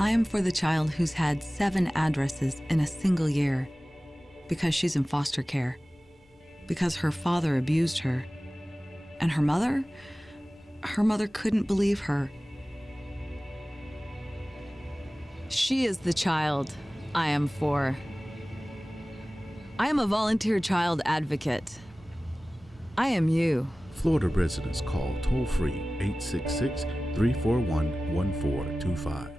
I am for the child who's had 7 addresses in a single year because she's in foster care, because her father abused her, and her mother couldn't believe her. She is the child I am for. I am a volunteer child advocate. I am you. Florida residents call toll-free 866-341-1425.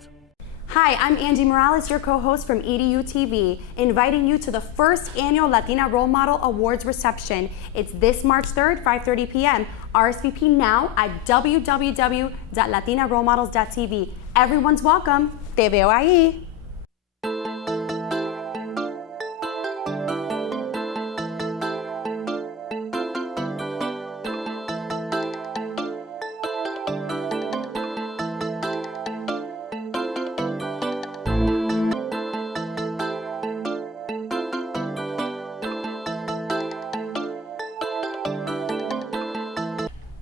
Hi, I'm Angie Morales, your co-host from EduTV, inviting you to the first annual Latina Role Model Awards reception. It's this March 3rd, 5:30 p.m. RSVP now at www.latinarolemodels.tv. Everyone's welcome. Te veo ahí.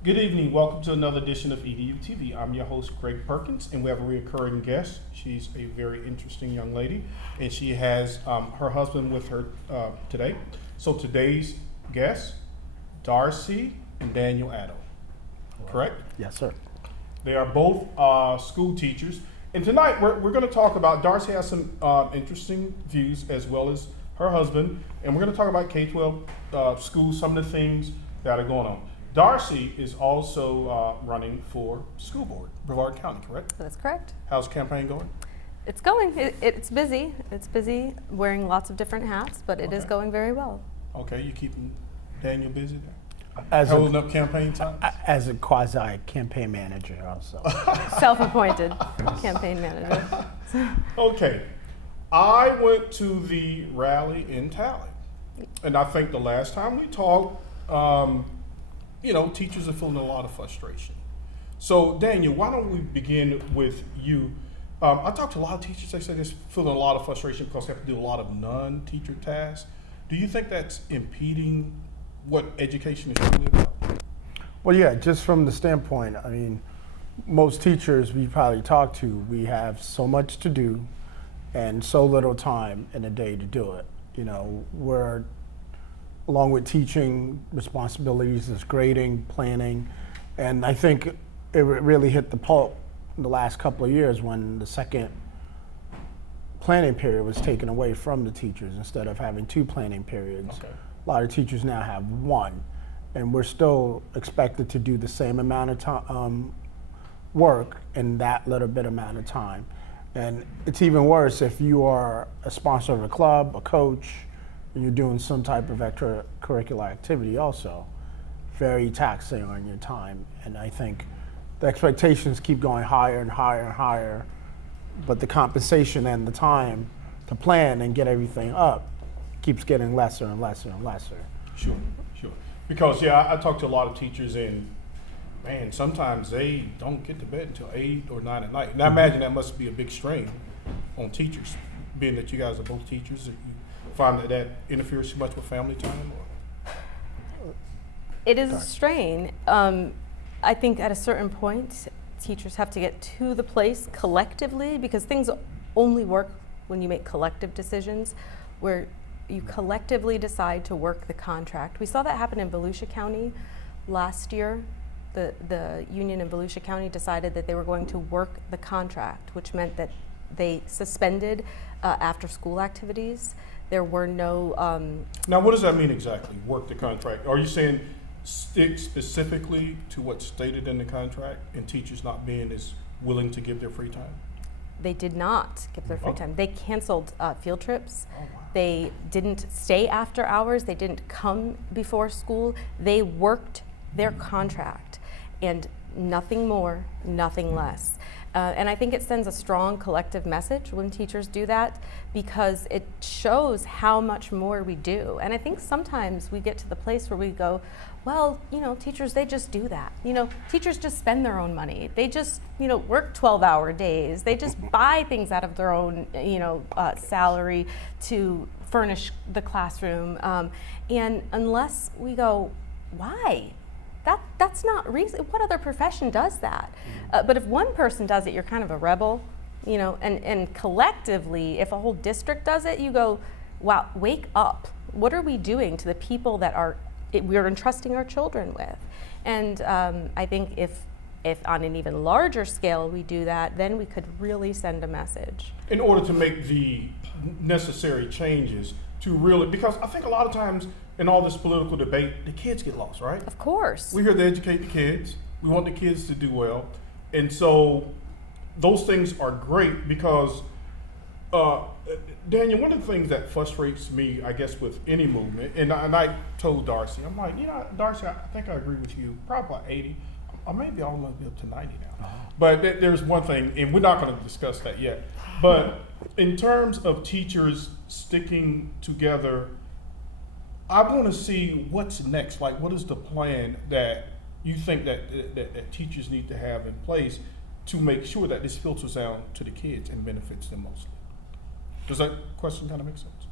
Good evening. Welcome to another edition of EduTV. I'm your host, Greg Perkins, and we have a recurring guest. She's a very interesting young lady, and she has her husband with her today. So today's guests, Darcey and Daniel Addo. Correct? Yes, sir. They are both school teachers. And tonight we're going to talk about, Darcey has some interesting views as well as her husband, and we're going to talk about K-12 schools, some of the things that are going on. Darcey is also running for school board, Brevard County, correct? That's correct. How's the campaign going? It's going. It's busy. It's busy, wearing lots of different hats, but it is going very well. Okay, you keeping Daniel busy there? Holding up campaign time? As a quasi-campaign manager also. Self-appointed campaign manager. Okay, I went to the rally in Tally, and I think the last time we talked, teachers are feeling a lot of frustration. So, Daniel, why don't we begin with you? I talked to a lot of teachers. They say they're feeling a lot of frustration because they have to do a lot of non-teacher tasks. Do you think that's impeding what education is really about? Well, yeah, just from the standpoint, I mean, most teachers we probably talk to, we have so much to do and so little time in a day to do it. We're along with teaching responsibilities, there's grading, planning, and I think it really hit the pulp in the last couple of years when the second planning period was taken away from the teachers instead of having 2 planning periods. Okay. A lot of teachers now have 1, and we're still expected to do the same amount of time work in that little bit amount of time. And it's even worse if you are a sponsor of a club, a coach, and you're doing some type of extracurricular activity also. Very taxing on your time. And I think the expectations keep going higher and higher and higher, but the compensation and the time to plan and get everything up keeps getting lesser and lesser and lesser. Sure. Because, I talk to a lot of teachers, and man, sometimes they don't get to bed until 8 or 9 at night. And I imagine that must be a big strain on teachers, being that you guys are both teachers. That you find that interferes too much with family time? Or? It is a strain. I think at a certain point, teachers have to get to the place collectively, because things only work when you make collective decisions, where you collectively decide to work the contract. We saw that happen in Volusia County last year. The union in Volusia County decided that they were going to work the contract, which meant that they suspended after-school activities. There were no... Now, what does that mean exactly, work the contract? Are you saying stick specifically to what's stated in the contract and teachers not being as willing to give their free time? They did not give their free time. They canceled field trips. Oh, wow. They didn't stay after hours. They didn't come before school. They worked their contract, and nothing more, nothing less. And I think it sends a strong collective message when teachers do that, because it shows how much more we do. And I think sometimes we get to the place where we go, well, teachers, they just do that. Teachers just spend their own money. They just, work 12-hour days. They just buy things out of their own, salary to furnish the classroom. And unless we go, why? That's not reason. What other profession does that? But if one person does it, you're kind of a rebel. you know, and collectively, if a whole district does it, you go, wow, wake up. What are we doing to the people that we're entrusting our children with? And I think if on an even larger scale we do that, then we could really send a message. In order to make the necessary changes to really, because I think a lot of times in all this political debate, the kids get lost, right? Of course. We're here to educate the kids. We want the kids to do well. And so those things are great because, Daniel, one of the things that frustrates me, I guess, with any movement, and I told Darcey, I'm like, you know, Darcey, I think I agree with you, probably about 80, or maybe all the way up to 90 now. But there's one thing, and we're not going to discuss that yet, but in terms of teachers sticking together, I want to see what's next. Like, what is the plan that you think that teachers need to have in place to make sure that this filters down to the kids and benefits them mostly? Does that question kind of make sense?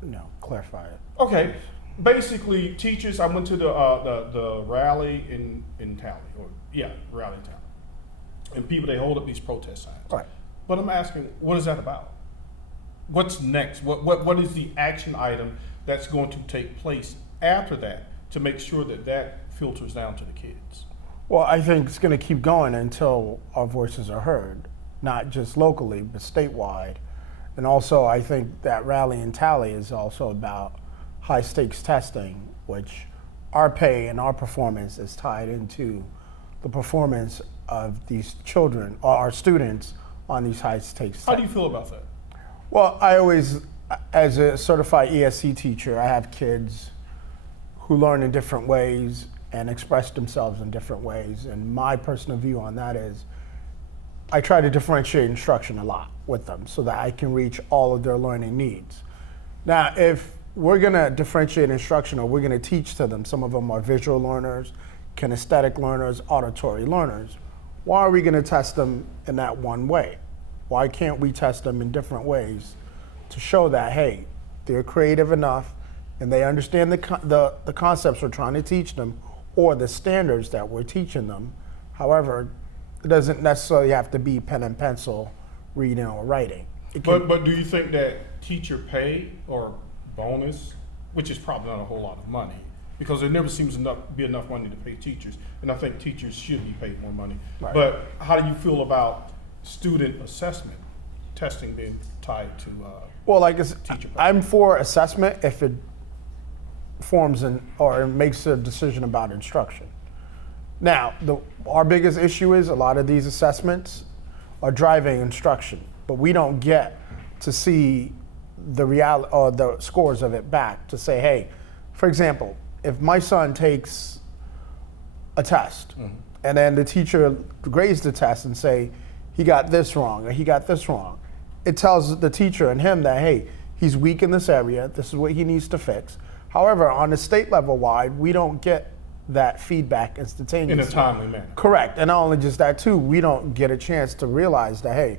No, clarify it. Okay. Basically, teachers, I went to the rally in Tally, rally in Tally. And people, they hold up these protest signs. Right. But I'm asking, what is that about? What's next? What is the action item that's going to take place after that to make sure that filters down to the kids? Well, I think it's going to keep going until our voices are heard, not just locally, but statewide. And also, I think that rally and tally is also about high stakes testing, which our pay and our performance is tied into the performance of these children or our students on these high stakes tests. How do you feel about that? Well, I always, as a certified ESC teacher, I have kids who learn in different ways and express themselves in different ways. And my personal view on that is I try to differentiate instruction a lot with them so that I can reach all of their learning needs. Now, if we're gonna differentiate instruction or we're gonna teach to them, some of them are visual learners, kinesthetic learners, auditory learners, why are we gonna test them in that one way? Why can't we test them in different ways to show that, hey, they're creative enough and they understand the concepts we're trying to teach them or the standards that we're teaching them. However, it doesn't necessarily have to be pen and pencil, reading or writing. But do you think that teacher pay or bonus, which is probably not a whole lot of money, because there never seems to be enough money to pay teachers, and I think teachers should be paid more money. Right. But how do you feel about student assessment testing being tied to Well, like teacher pay? I'm for assessment if it forms or makes a decision about instruction. Now, our biggest issue is a lot of these assessments are driving instruction, but we don't get to see the reality or the scores of it back to say, hey, for example, if my son takes a test and then the teacher grades the test and say he got this wrong or he got this wrong, it tells the teacher and him that, hey, he's weak in this area, this is what he needs to fix. However, on the state level wide, we don't get that feedback instantaneously. In a timely manner. Correct. And not only just that too, we don't get a chance to realize that, hey,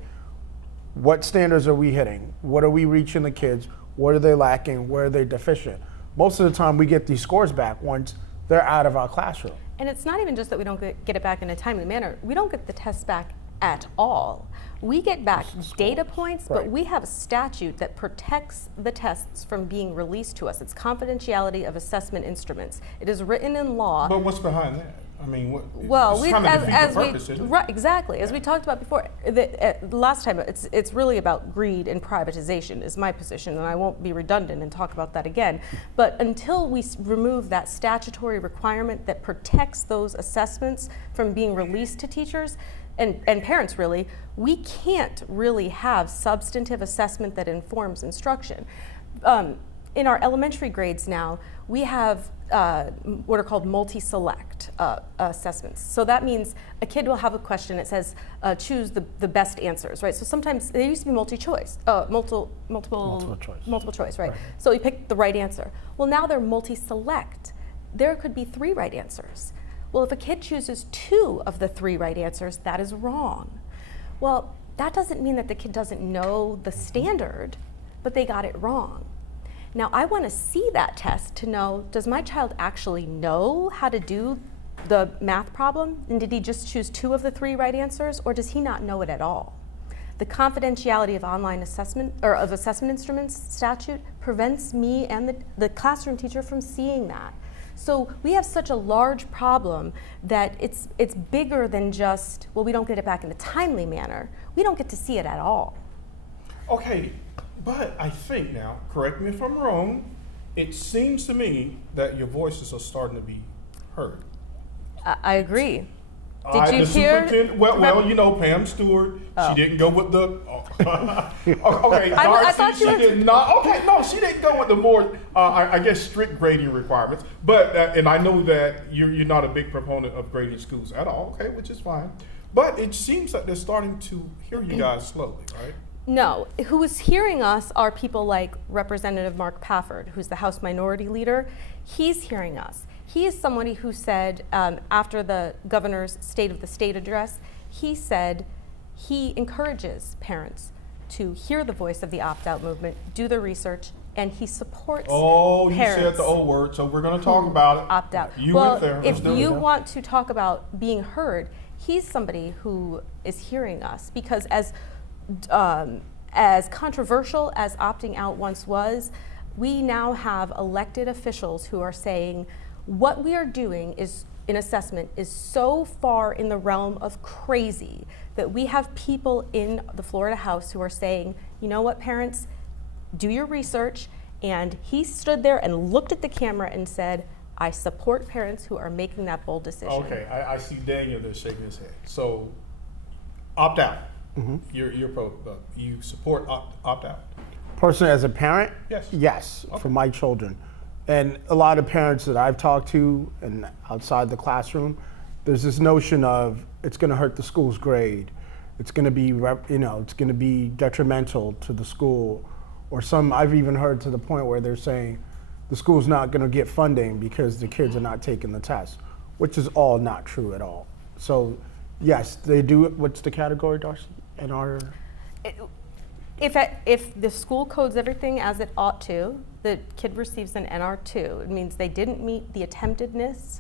what standards are we hitting? What are we reaching the kids? What are they lacking? Where are they deficient? Most of the time we get these scores back once they're out of our classroom. And it's not even just that we don't get it back in a timely manner. We don't get the tests back at all. We get back data points, Right. but we have a statute that protects the tests from being released to us. It's confidentiality of assessment instruments. It is written in law. But what's behind that? I mean, what? Well, it's kind of defeat the purpose, isn't it? right, exactly. As we talked about before, last time, it's really about greed and privatization is my position, and I won't be redundant and talk about that again. But until we remove that statutory requirement that protects those assessments from being released to teachers and parents, really, we can't really have substantive assessment that informs instruction. In our elementary grades now, we have what are called multi-select assessments. So that means a kid will have a question that says, choose the best answers, right? So sometimes they used to be multi-choice, multiple choice, right? So you pick the right answer. Well, now they're multi-select. There could be 3 right answers. Well, if a kid chooses 2 of the 3 right answers, that is wrong. Well, that doesn't mean that the kid doesn't know the standard, but they got it wrong. Now, I want to see that test to know, does my child actually know how to do the math problem? And did he just choose 2 of the 3 right answers, or does he not know it at all? the confidentiality of online assessment or of assessment instruments statute prevents me and the classroom teacher from seeing that. So we have such a large problem that it's bigger than just, well, we don't get it back in a timely manner. We don't get to see it at all. Okay, but I think now, correct me if I'm wrong, it seems to me that your voices are starting to be heard. I agree. Did you The hear? superintendent- Well, you know, Pam Stewart, Oh. she didn't go with the, okay, I thought Darcey, you she were- did not, okay, no, she didn't go with the more, I guess, strict grading requirements. But, and I know that you're not a big proponent of grading schools at all, okay, which is fine. But it seems like they're starting to hear you guys slowly, right? No, who is hearing us are people like Representative Mark Pafford, who's the House Minority Leader. He's hearing us. He is somebody who said, after the governor's State of the State address, he said he encourages parents to hear the voice of the opt-out movement, do the research, and he supports Oh, you parents said the old word, so we're gonna talk about it. opt out. You well, went there. if Let's do you it. want to talk about being heard, he's somebody who is hearing us, because as controversial as opting out once was, we now have elected officials who are saying what we are doing is in assessment is so far in the realm of crazy that we have people in the Florida House who are saying, you know what, parents, do your research. And he stood there and looked at the camera and said, I support parents who are making that bold decision. Okay, I see Daniel there shaking his head. So, opt out. You're pro, you support opt out. Personally, as a parent, Yes. yes, Okay. for my children. And a lot of parents that I've talked to and outside the classroom, there's this notion of it's going to hurt the school's grade. It's going to be, it's going to be detrimental to the school. Or some, I've even heard to the point where they're saying the school's not going to get funding because the kids are not taking the test, which is all not true at all. So, yes, they do. What's the category, Darcey? In our If the school codes everything as it ought to, the kid receives an NR2. It means they didn't meet the attemptedness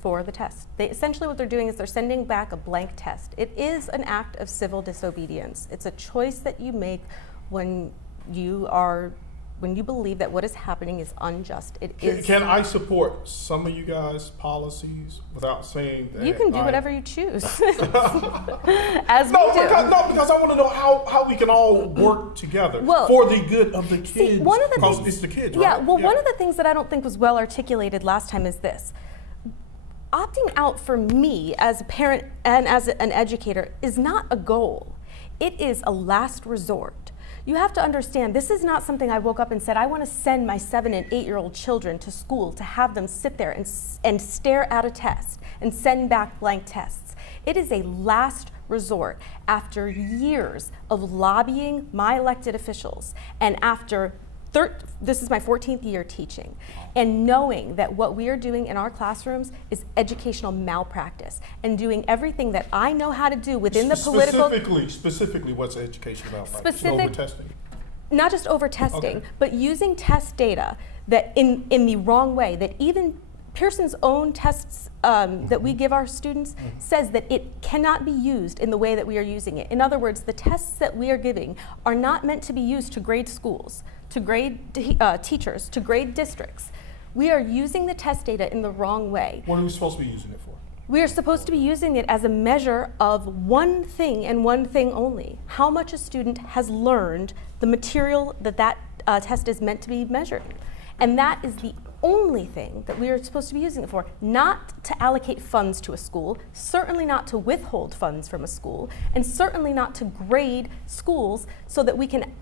for the test. Essentially what they're doing is they're sending back a blank test. It is an act of civil disobedience. It's a choice that you make when you believe that what is happening is unjust. Can I support some of you guys' policies without saying that? You can do whatever you choose, as we do. Because I want to know how we can all work together for the good of the kids. See, one of the because things, it's the kids, yeah, right? well, one of the things that I don't think was well articulated last time is this. Opting out for me as a parent and as an educator is not a goal. It is a last resort. You have to understand, this is not something I woke up and said, I want to send my 7 and 8-year-old children to school to have them sit there and stare at a test and send back blank tests. It is a last resort after years of lobbying my elected officials and after this is my 14th year teaching, and knowing that what we are doing in our classrooms is educational malpractice and doing everything that I know how to do within the political... Specifically, what's education about? Specific- Over-testing? Not just over testing, Okay. but using test data that in the wrong way, that even Pearson's own tests that we give our students says that it cannot be used in the way that we are using it. In other words, the tests that we are giving are not meant to be used to grade schools, to grade teachers, to grade districts. We are using the test data in the wrong way. What are we supposed to be using it for? We are supposed to be using it as a measure of one thing and one thing only: how much a student has learned the material that test is meant to be measured. And that is the only thing that we are supposed to be using it for, not to allocate funds to a school, certainly not to withhold funds from a school, and certainly not to grade schools so that we can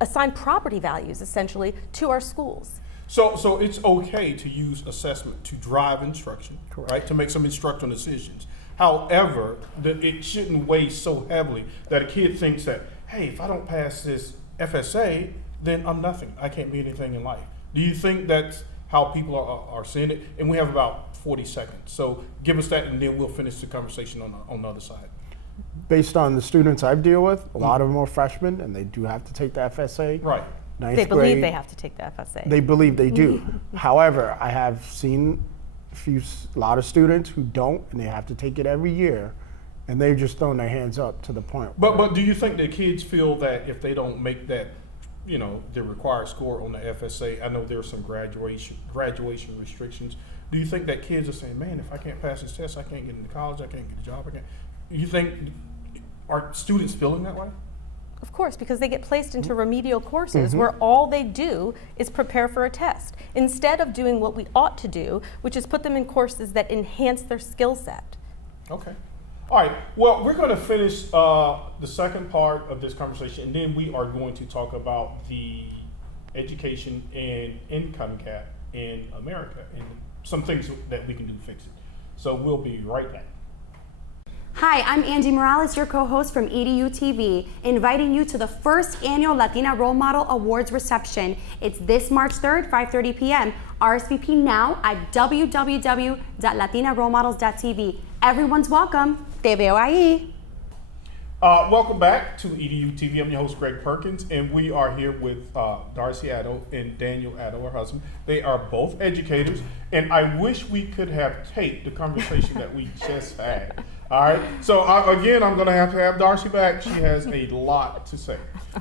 assign property values, essentially, to our schools. So it's okay to use assessment to drive instruction, right? To make some instructional decisions. However, it shouldn't weigh so heavily that a kid thinks that, hey, if I don't pass this FSA, then I'm nothing. I can't be anything in life. Do you think that's how people are seeing it? And we have about 40 seconds. So give us that, and then we'll finish the conversation on the other side. based on the students I deal with, a lot of them are freshmen and they do have to take the FSA. Right. Ninth They believe grade, they have to take the FSA. They believe they do. However, I have seen a lot of students who don't, and they have to take it every year, and they've just thrown their hands up to the point. But do you think that kids feel that if they don't make that, the required score on the FSA, I know there's some graduation restrictions. Do you think that kids are saying, man, if I can't pass this test, I can't get into college, I can't get a job, you think, are students feeling that way? Of course, because they get placed into remedial courses where all they do is prepare for a test, instead of doing what we ought to do, which is put them in courses that enhance their skill set. Okay. All right. Well, we're going to finish the second part of this conversation, and then we are going to talk about the education and income gap in America and some things that we can do to fix it. So we'll be right back. Hi, I'm Angie Morales, your co-host from EduTV, inviting you to the first annual Latina Role Model Awards reception. It's this March 3rd, 5:30 p.m. RSVP now at www.latinarolemodels.tv. Everyone's welcome. Te veo ahí. Welcome back to EduTV. I'm your host, Greg Perkins, and we are here with Darcey Addo and Daniel Addo, her husband. They are both educators, and I wish we could have taped the conversation that we just had. All right, so again, I'm going to have Darcey back. She has a lot to say.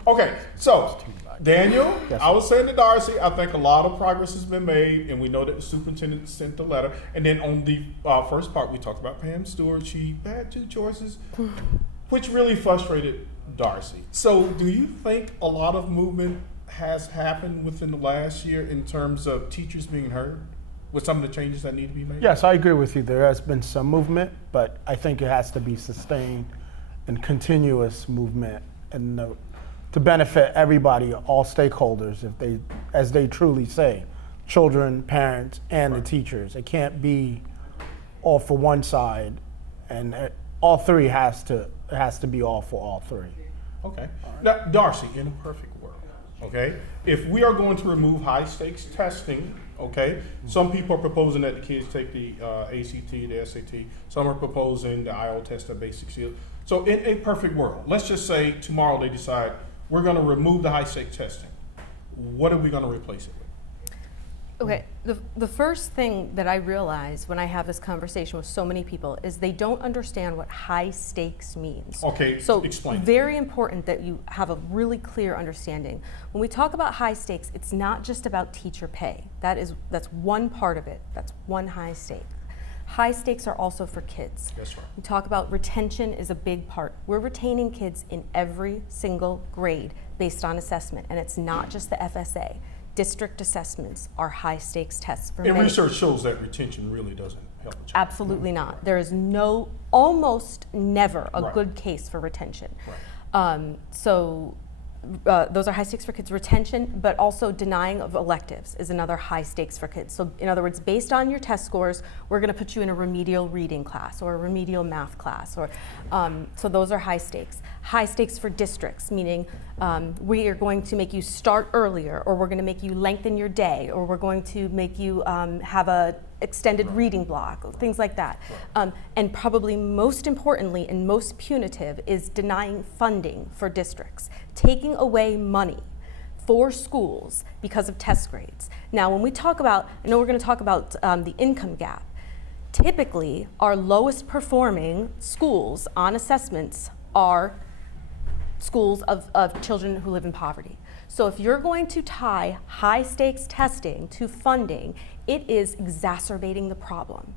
Okay, so Daniel, Yes. I was saying to Darcey, I think a lot of progress has been made, and we know that the superintendent sent the letter. And then on the first part, we talked about Pam Stewart. She had two choices, which really frustrated Darcey. So do you think a lot of movement has happened within the last year in terms of teachers being heard with some of the changes that need to be made? Yes, I agree with you. There has been some movement, but I think it has to be sustained and continuous movement, and to benefit everybody, all stakeholders, as they truly say, children, parents, and the teachers. It can't be all for one side, and all three has to be all for all three. Okay. Now, Darcey, in a perfect world, okay, if we are going to remove high stakes testing, okay, some people are proposing that the kids take the ACT, the SAT. Some are proposing the IO test, the basic skill. So in a perfect world, let's just say tomorrow they decide we're going to remove the high stakes testing. What are we going to replace it with? Okay, the first thing that I realize when I have this conversation with so many people is they don't understand what high stakes means. Okay, so explain. Very important that you have a really clear understanding. When we talk about high stakes, it's not just about teacher pay. That's one part of it. That's one high stake. High stakes are also for kids. That's right. We talk about retention is a big part. We're retaining kids in every single grade based on assessment, and it's not just the FSA. District assessments are high stakes tests for And many. research shows that retention really doesn't help a child. Absolutely not. There is almost never a Right. good case for retention. Right. Those are high stakes for kids. Retention, but also denying of electives is another high stakes for kids. So in other words, based on your test scores, we're going to put you in a remedial reading class or a remedial math class. So those are high stakes. High stakes for districts, meaning we are going to make you start earlier, or we're going to make you lengthen your day, or we're going to make you have a extended reading block, things like that. And probably most importantly and most punitive is denying funding for districts, taking away money for schools because of test grades. Now, when we talk about, I know we're going to talk about the income gap. Typically, our lowest performing schools on assessments are schools of children who live in poverty. So if you're going to tie high stakes testing to funding, it is exacerbating the problem.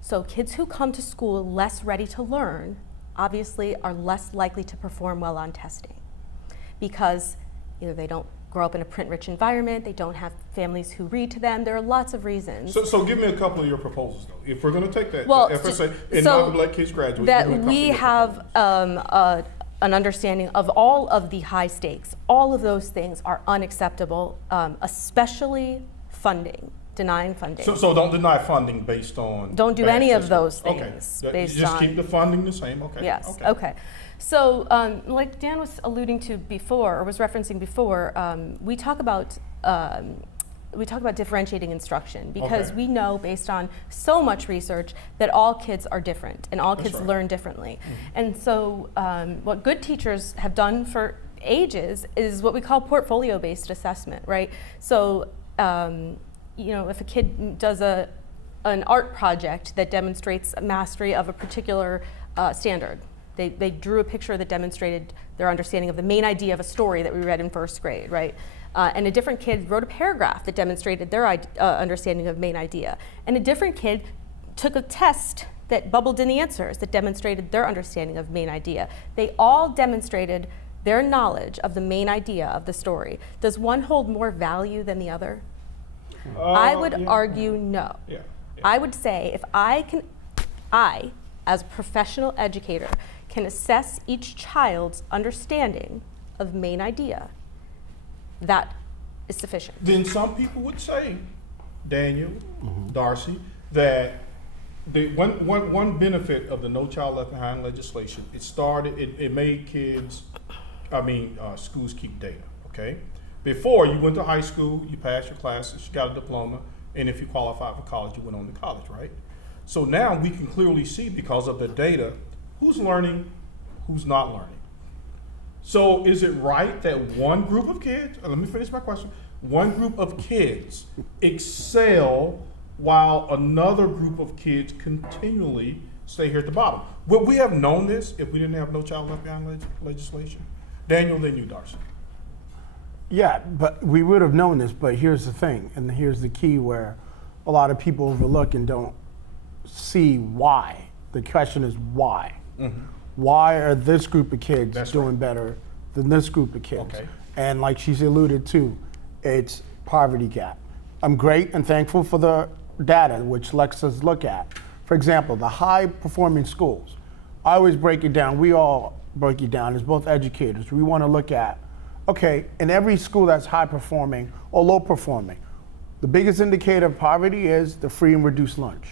So kids who come to school less ready to learn obviously are less likely to perform well on testing because either they don't grow up in a print-rich environment, they don't have families who read to them. There are lots of reasons. So give me a couple of your proposals, though. If we're going to take that, Well, the FSA, and so not let kids graduate, that give me a couple we of your have proposals. an understanding of all of the high stakes. All of those things are unacceptable, especially funding, denying funding. So don't deny funding based on. Don't do bad any of system. those Okay. things You based just on- keep the funding the same. Okay. Yes, okay. So like Dan was alluding to before, or was referencing before, we talk about differentiating instruction because Okay. we know based on so much research that all kids are different and all That's kids right. learn differently. And so what good teachers have done for ages is what we call portfolio-based assessment, right? So if a kid does an art project that demonstrates a mastery of a particular standard, They drew a picture that demonstrated their understanding of the main idea of a story that we read in first grade, right? And a different kid wrote a paragraph that demonstrated their understanding of main idea. And a different kid took a test that bubbled in the answers that demonstrated their understanding of main idea. They all demonstrated their knowledge of the main idea of the story. Does one hold more value than the other? I would argue no. Yeah. I would say if I, as a professional educator, can assess each child's understanding of main idea, that is sufficient. Then some people would say, Daniel, Darcey, that the one benefit of the No Child Left Behind legislation, it made schools keep data, okay? Before, you went to high school, you passed your classes, you got a diploma, and if you qualified for college, you went on to college, right? So now we can clearly see, because of the data, who's learning, who's not learning. So is it right that one group of kids, let me finish my question, one group of kids excel while another group of kids continually stay here at the bottom? Would we have known this if we didn't have No Child Left Behind legislation? Daniel, then you, Darcey. Yeah, but we would have known this, but here's the thing, and here's the key where a lot of people overlook and don't see why. The question is why. Why are this group of kids doing better than this group of kids? Okay. And like she's alluded to, it's poverty gap. I'm great and thankful for the data which lets us look at. For example, the high performing schools. I always break it down, we all break it down as both educators. We want to look at, okay, in every school that's high performing or low performing, the biggest indicator of poverty is the free and reduced lunch.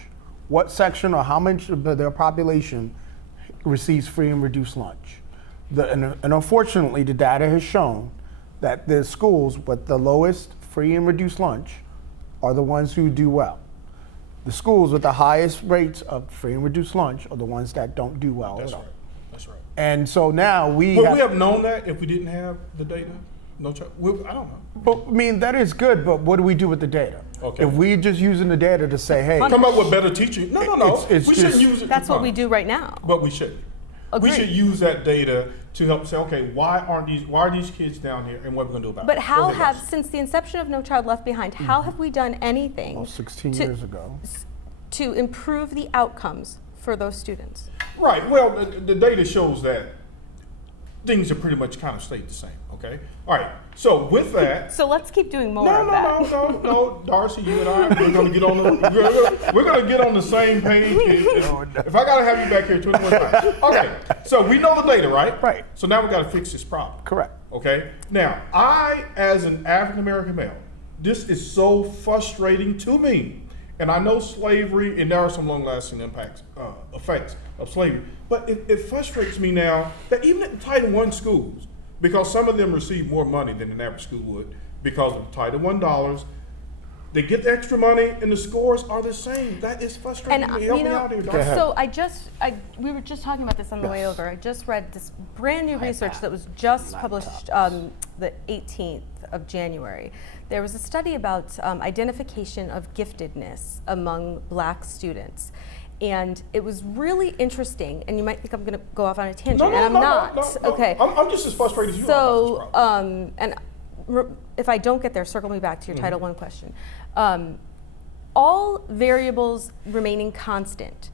What section or how much of their population receives free and reduced lunch? And unfortunately, the data has shown that the schools with the lowest free and reduced lunch are the ones who do well. The schools with the highest rates of free and reduced lunch are the ones that don't do well at all. That's right. And so now Would we have known that if we didn't have the data? I don't know. But I mean, that is good, but what do we do with the data? Okay. If we're just using the data to say, hey, Come up with better teaching. No. It's we just- shouldn't use it. That's what we do right now. But we shouldn't. Agreed. We should use that data to help say, okay, why are these kids down here, and what are we going to do about it? But how Go ahead, Darcey. since the inception of No Child Left Behind, how have we done anything well, 16 to- years ago. to improve the outcomes for those students? Right. Well, the data shows that things are pretty much kind of stayed the same. Okay. All right. So with that. So let's keep doing more of that. No, Darcey, you and I, we're going to get on the same page. If I got to have you back here 21 times. Okay. So we know the data, right? Right. So now we got to fix this problem. Correct. Okay. Now, I, as an African American male, this is so frustrating to me. And I know slavery, and there are some long-lasting effects of slavery, but it frustrates me now that even at the Title I schools, because some of them receive more money than an average school would because of the Title I dollars, they get the extra money and the scores are the same. That is frustrating And me. Help me out here, Darcey. so we were just talking about this on the way over. I just read this brand new research that was just published the 18th of January. There was a study about identification of giftedness among Black students. And it was really interesting, and you might think I'm going to go off on a tangent, and I'm not. No. Okay. I'm just as frustrated as you are about this problem. If I don't get there, circle me back to your Title I question. All variables remaining constant,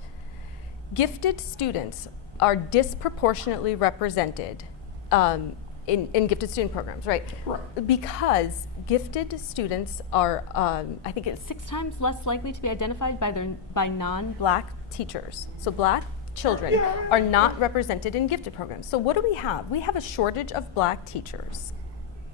gifted students are disproportionately represented in gifted student programs, right? Right. Because gifted students are, I think it's 6 times less likely to be identified by non-Black teachers. So Black children are not represented in gifted programs. So what do we have? We have a shortage of Black teachers.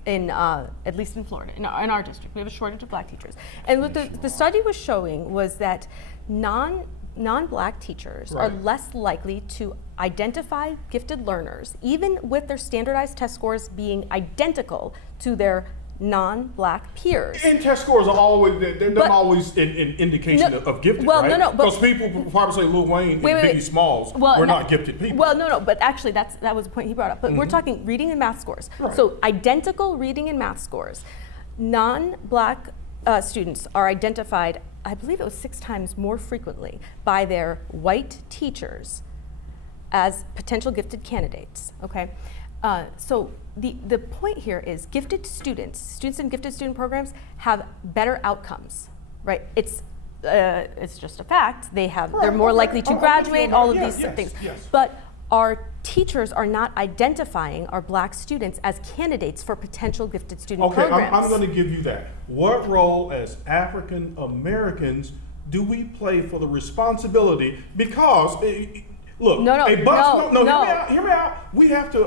At least in Florida, in our district, we have a shortage of Black teachers. And what the study was showing was that non-Black teachers are less likely to identify gifted learners, even with their standardized test scores being identical to their non-Black peers. And test scores are always, they're not always an indication of gifted, right? No, because people probably say Lil Wayne and Biggie Smalls were not gifted people. Well, no, but actually that was the point he brought up. But we're talking reading and math scores. Right. So identical reading and math scores. Non-Black students are identified, I believe it was 6 times more frequently by their white teachers as potential gifted candidates, okay? So the point here is gifted students in gifted student programs have better outcomes, right? It's just a fact. They're more likely to graduate, all of these things. Yes. But our teachers are not identifying our black students as candidates for potential gifted student programs. I'm going to give you that. What role as African Americans do we play for the responsibility? Because look, hear me out. We have to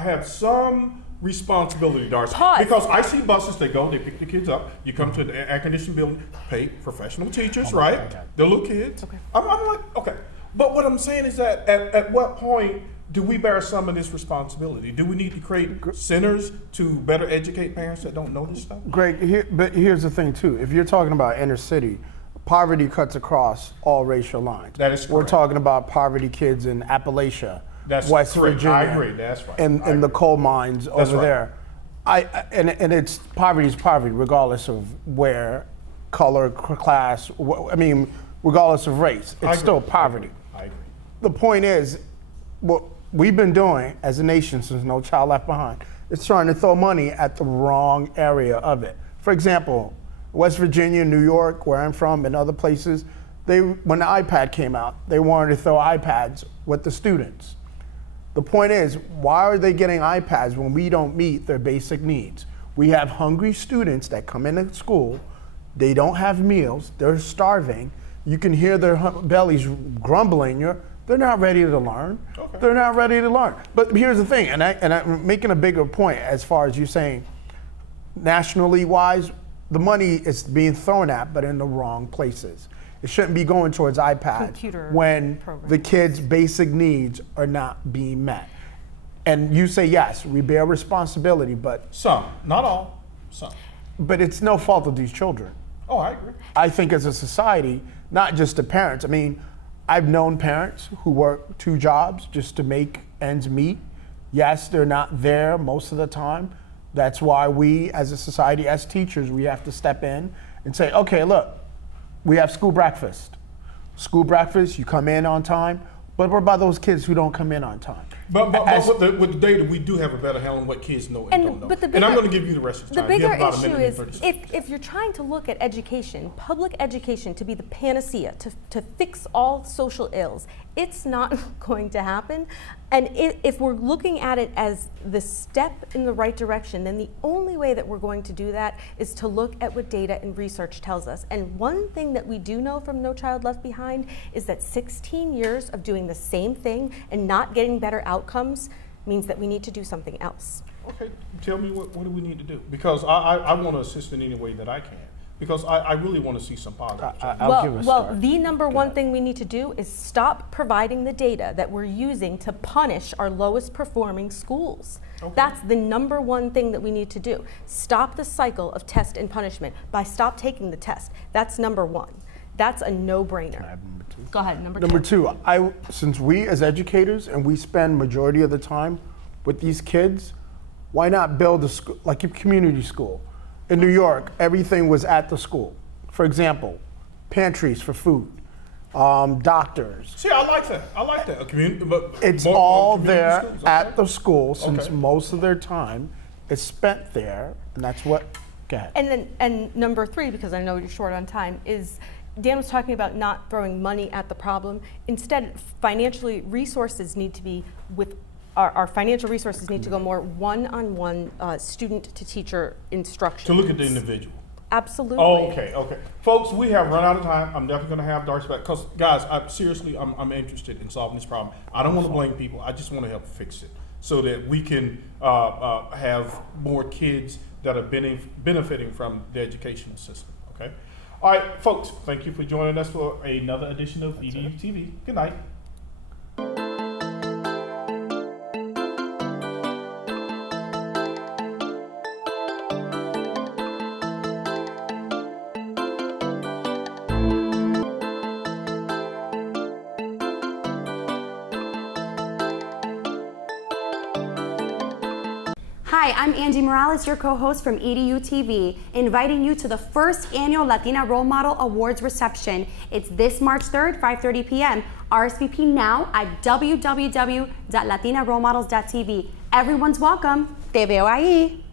have some responsibility, Darcey. Pause. Because I see buses, they pick the kids up. You come to the air-conditioned building, pay professional teachers, right? Okay. They're little kids. Okay. I'm like, okay. But what I'm saying is that at what point do we bear some of this responsibility? Do we need to create centers to better educate parents that don't know this stuff? Greg, but here's the thing too. If you're talking about inner city, poverty cuts across all racial lines. That is correct. We're talking about poverty kids in Appalachia, That's West correct. Virginia. I agree. That's right. In the coal mines That's over right. there. And it's poverty is poverty regardless of where, color, class, regardless of race. It's still poverty. I agree. The point is, what we've been doing as a nation since No Child Left Behind is trying to throw money at the wrong area of it. For example, West Virginia, New York, where I'm from, and other places, when the iPad came out, they wanted to throw iPads with the students. The point is, why are they getting iPads when we don't meet their basic needs? We have hungry students that come into school, they don't have meals, they're starving, you can hear their bellies grumbling, they're not ready to learn. Okay. They're not ready to learn. But here's the thing, and I'm making a bigger point as far as you saying, nationally wise, the money is being thrown at, but in the wrong places. It shouldn't be going towards iPads Computer when programs. the kids' basic needs are not being met. And you say, yes, we bear responsibility, but Some, not all, some. it's no fault of these children. Oh, I agree. I think as a society, not just the parents. I mean, I've known parents who work 2 jobs just to make ends meet. Yes, they're not there most of the time. That's why we, as a society, as teachers, we have to step in and say, okay, look, we have school breakfast. School breakfast, you come in on time, but what about those kids who don't come in on time? But with the data, we do have a better handle on what kids know and don't know. But And I'm going to give you the rest of the The time. You bigger have about a issue minute and is 30 seconds. if you're trying to look at education, public education, to be the panacea, to fix all social ills, it's not going to happen. And if we're looking at it as the step in the right direction, then the only way that we're going to do that is to look at what data and research tells us. And one thing that we do know from No Child Left Behind is that 16 years of doing the same thing and not getting better outcomes means that we need to do something else. Okay, tell me what do we need to do? Because I want to assist in any way that I can. Because I really want to see some positive change. I'll give a start. The number one thing we need to do is stop providing the data that we're using to punish our lowest performing schools. Okay. That's the number one thing that we need to do. Stop the cycle of test and punishment by stop taking the test. That's number one. That's a no-brainer. I have number 2. Go ahead, number Number two. 2, since we as educators and we spend majority of the time with these kids, why not build a school, like a community school? In New York, everything was at the school. For example, pantries for food, doctors. See, I like that. I like that. A community, but It's more all community there schools, at okay. the school since Okay. most of their time is spent there, and that's what, go ahead. And number 3, because I know you're short on time, is Dan was talking about not throwing money at the problem. Instead, financially, resources need to be with our financial resources need to go more one-on-one student to teacher instruction. To look at the individual. Absolutely. Oh, okay. Folks, we have run out of time. I'm definitely going to have Darcey back. Because, guys, I'm interested in solving this problem. I don't want to blame people. I just want to help fix it so that we can have more kids that are benefiting from the educational system, okay? All right, folks, thank you for joining us for another edition of EduTV. Good night. Hi, I'm Angie Morales, your co-host from EduTV, inviting you to the first annual Latina Role Model Awards reception. It's this March 3rd, 5:30 p.m. RSVP now at www.latinarolemodels.tv. Everyone's welcome. Te veo ahí.